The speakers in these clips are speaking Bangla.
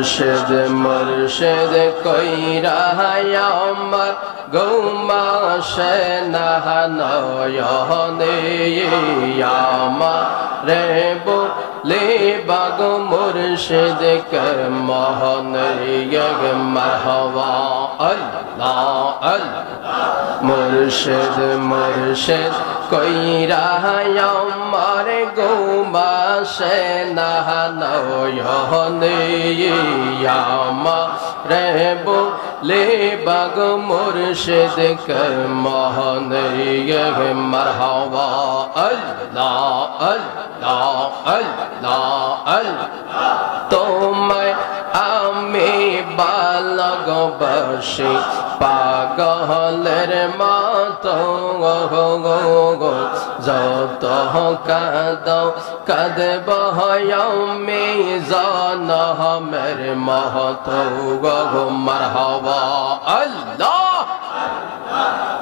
মুর্শিদ মুর্শিদ কইরা আমার গৌমাসে নয়নে আমারে বলে বাগ মুর্শিদ কর মোহনে মারহাবা আল্লাহ আল্লাহ মুর্শিদ মুর্শিদ কইরা আমার গৌমাসে নয়নে আমারে বলে বাগ মুর্শিদ কর মোহনে মারহাবা আল্লাহ আল্লাহ আল্লাহ আল্লাহ তোমায় আমি ভালোবাসি পাগলের মতো যত কাঁদো কাঁদব আমি জানমের মহতো মারহাবা আল্লাহ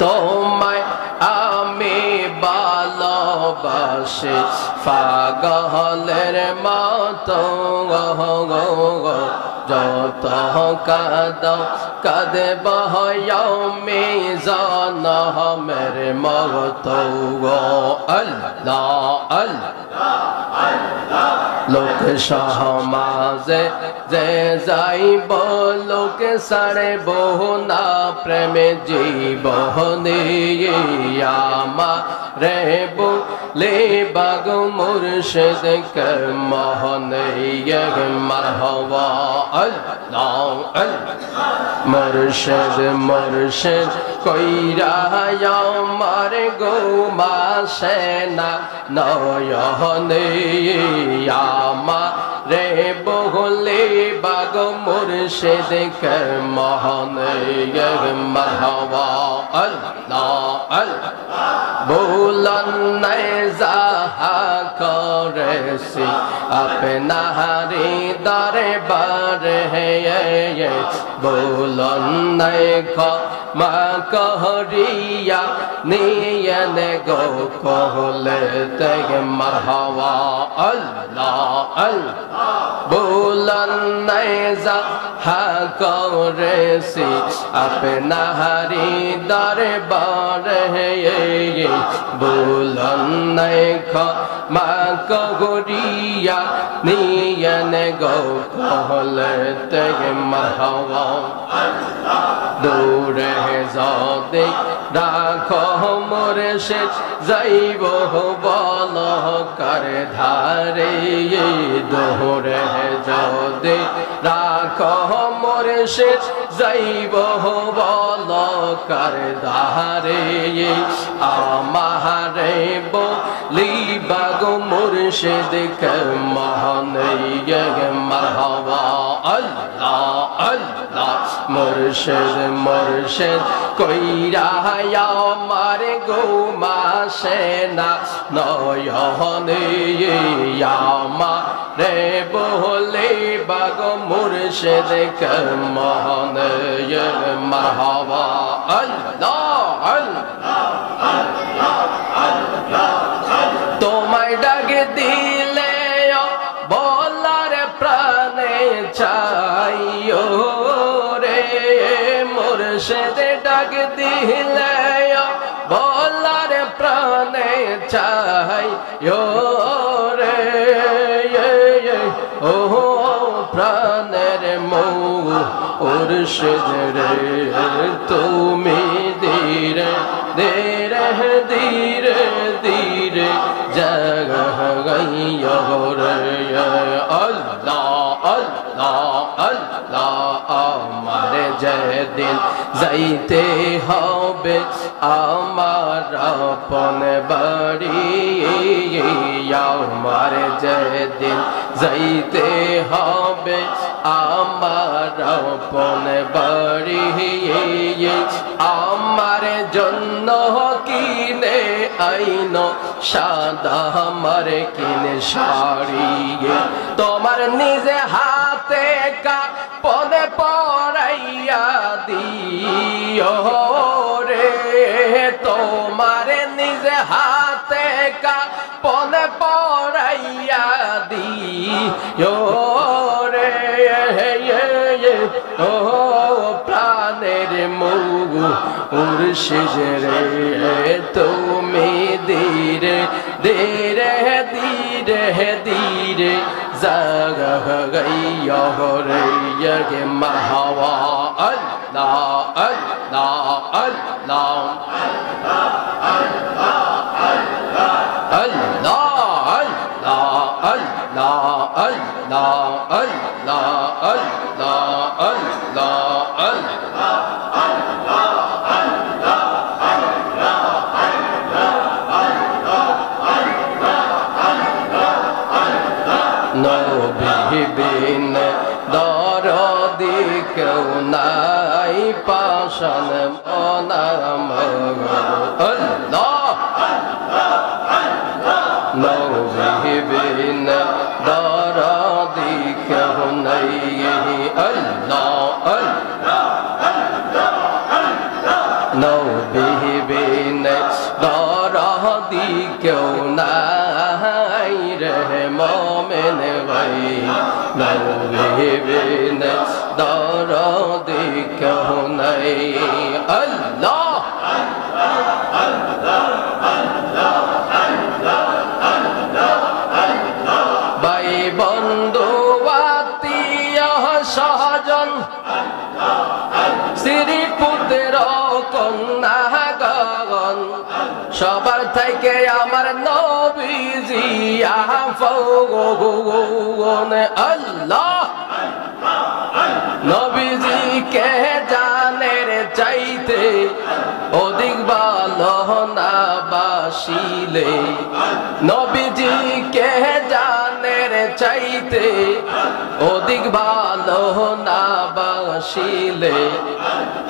তোমায় আমি ভালোবাসি পাগলের মতো যত কাঁদো কাঁদব আমি জানমের মতো আল্লাহ আল্লাহ লোক সমাজে যে যাইব লোক সাড়ব না প্রেমে জীবনে আমারে বলে বাগ মুর্শিদ কর মোহনে মারহাবা আল্লাহ আল্লাহ মুর্শিদ মুর্শিদ কইরা আমার গৌমাসে নয়নে আমারে বলে বাগ মুর্শিদ কর মোহনে মারহাবা আল্লাহ আল্লাহ বুলন যাহা করেছি আপনারি দরবারে বুলন ক্ষমা করিয়া নিয়ন গো কহলে তেগ মারহাবা আল্লাহ আল্লাহ বুলন যাহা করেছি আপনারি দরবারে বুলন ক্ষমা করিয়া নিয়ন গো কহলে তেগ মারহাবা দূরে যদি রাখো মুর্শিদ যাইব বল কার ধারে দূরে যদি রাখো মুর্শিদ যাইব বল কার ধারে আমারে বলি বাগ মুর্শিদ কর মোহনে মারহাবা আল্লাহ আল্লাহ মুর্শিদ মুর্শিদ কইরা আমার গৌমাসে নয়নে আমারে বলে বাগ মুর্শিদ কর মোহনে মারহাবা আল্লাহ আল্লাহ তোমায় ডাক দিলে বলার প্রাণে চাইও রে মুর্শিদ ডাক দিলে বলার প্রাণে চাইও রে ও প্রাণের মুর্শিদ রে তুমি ধীরে ধীরে ধীরে ধীরে জগহ গইয়া রে আল্লাহ আল্লাহ আল্লাহ আমারে যেদিন যাইতে হবে আমার আপন বাড়ি আমারে যেদিন যাইতে হবে আমার আপন বাড়ি আমার জন্য কিনে আইন সাদা আমার কিনে শাড়ি তোমার নিজে হাতে কাপড়ে পরাইয়া দিও রে তোমার নিজে হাতে কাপড়ে পরাইয়া দিও রে মুর্শিদ রে তুমি ধীরে ধীরে ধীরে ধীরে জাগাইয়া রে গে মারহাবা আল্লাহ আল্লাহ আল্লাহ নবীবিন দরদি কেউ নাই পাশান মনাম আল্লাহ নবীবিন দরদি কেউ নাই আল্লাহ নবীবিন দরদি কেউ নাই রে মোমেন ভাই নবীবিন দরদি কেউ নাই আল্লাহ ভাই বন্ধু আত্মীয় সহজন শ্রী পুত্র কন্যা গগন সবার থেকে আমার নবীজি আফগন আল্লাহ নবীজি কে জানের চাইতে অধিক ভালো না বাসিলে নবীজি কে জানের চাইতে অধিক ভালো না বাসিলে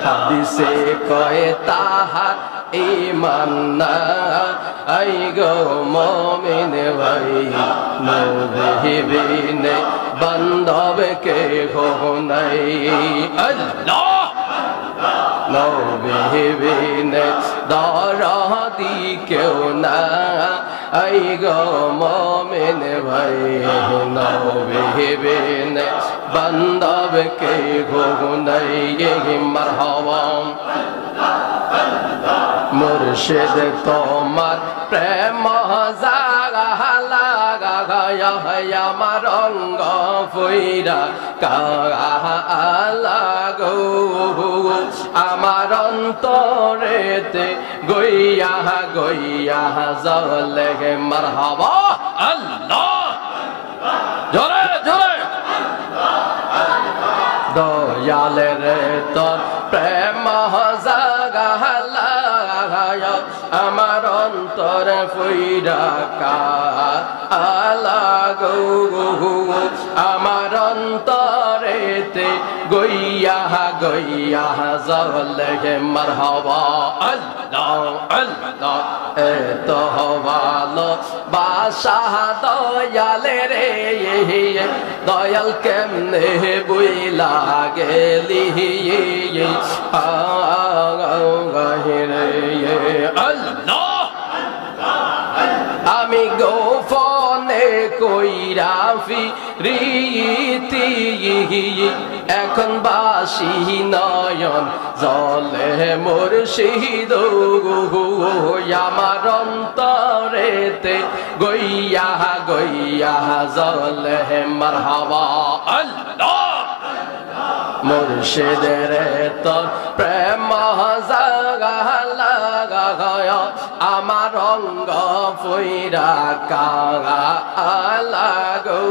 হাদিসে কয় তাহার ঈমান না আই গো মুমিন ভাই নবীবিন বান্ধব কে হো নাই আল্লাহ নবীবিন দরদি কেউ না আই গো মুমিন ভাই নবীবিন বান্ধব কে হো নাই মারহাবা মুর্শিদ তোমার প্রেম জাগা লাগা আমার অঙ্গ ফুইরা লাগো আমার অন্তরেতে গইয়া গইয়া জলে মারহাবা আল্লাহ জোরে জোরে দয়ালে রে তোর প্রেম জাগা আমার অন্তর ফুইরা লাগো আমার অন্তরেতে গইয়া গইয়া জলে মারহাবা আল্লাহ আল্লাহ এত ভালো বাসা দয়ালে রে দয়াল কেমনে বুইলা গেলি আল্লাহ আমি গোপনে কইরা ফিরিতি এখন বাসি নয়ন জলে মুর্শিদ আমার অন্তরেতে গইয়া গইয়া জলে মারহাবা আল্লাহ মুর্শিদের তোর প্রেম জাগা লাগা আমার অঙ্গ ফুইরা লাগো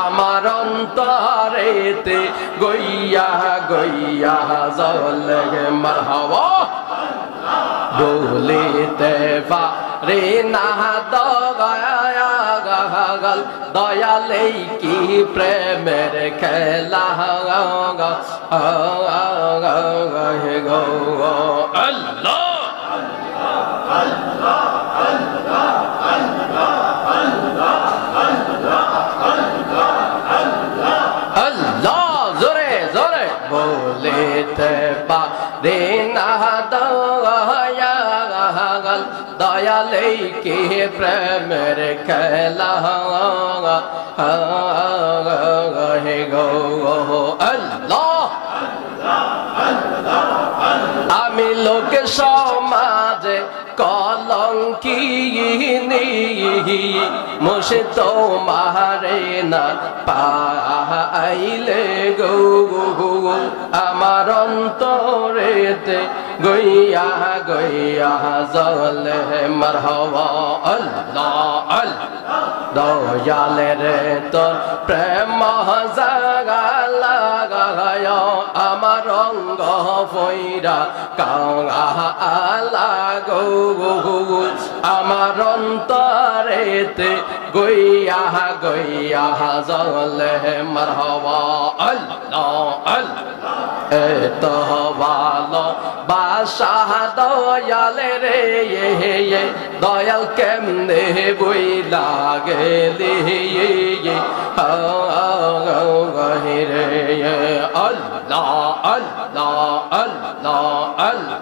আমার অন্তরেতে গইয়া গইয়া জলে মারহাবা বলিতে পারে না দয়াল দয়ালে কি প্রেমের খেলা গো আল্লাহ আল্লাহ জোরে জোরে বলিতে পারে না দয়ালে কি প্রেমের খেলা গো আল্লাহ মোশে তোমারে না পাইলে গো আমার অন্তরেতে গইয়া গইয়া জলে মারহাবা আল্লাহ আল্লাহ দয়ালে রে তোর প্রেম জাগা লাগায় আমার অঙ্গ ফইরা কাঙা লাগো আমার অন্তরেতে গইয়া গইয়া জলে মারহাবা আল্লাহ আল্লাহ এত ভালো বাসাহ দয়ালে রে দয়াল কেমনে বই লাগেলি রে আল্লাহ আল্লাহ আল্লাহ আল্লাহ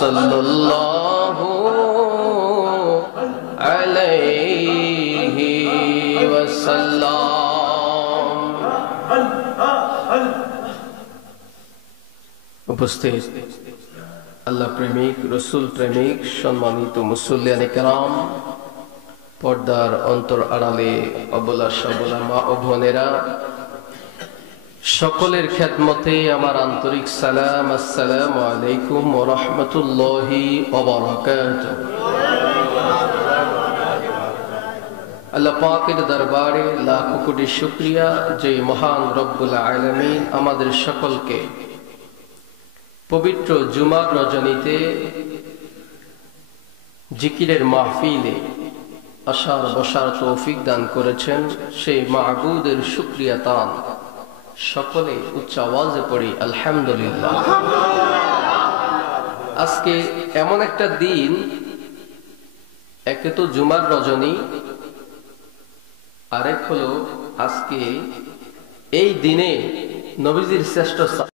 sallallahu alayhi wasallam উপস্থিত আল্লাহ প্রেমিক রাসূল প্রেমিক সম্মানিত মুসল্লিয়ানে কেরাম পর্দার অন্তর আড়ালে অবলা সবলা মা ও বোনেরা সকলের খেদমতে আমার আন্তরিক সালাম আসসালামু আলাইকুম ওয়া রাহমাতুল্লাহি ওয়া বারাকাতুহু আল্লাহ পাকের দরবারে লাখ কোটি শুকরিয়া যে মহান রব্বুল আলামিন আমাদের সকলকে পবিত্র জুমার রজনীতে জিকিরের মাহফিলে আসার বসার তৌফিক দান করেছেন সেই মাবুদের শুকরিয়া তান সকলে উচ্চ আওয়াজে পড়ি আলহামদুলিল্লাহ। আজকে এমন একটা দিন, একে তো জুমার রজনী, আরেক হলো আজকে এই দিনে নবীজির শ্রেষ্ঠ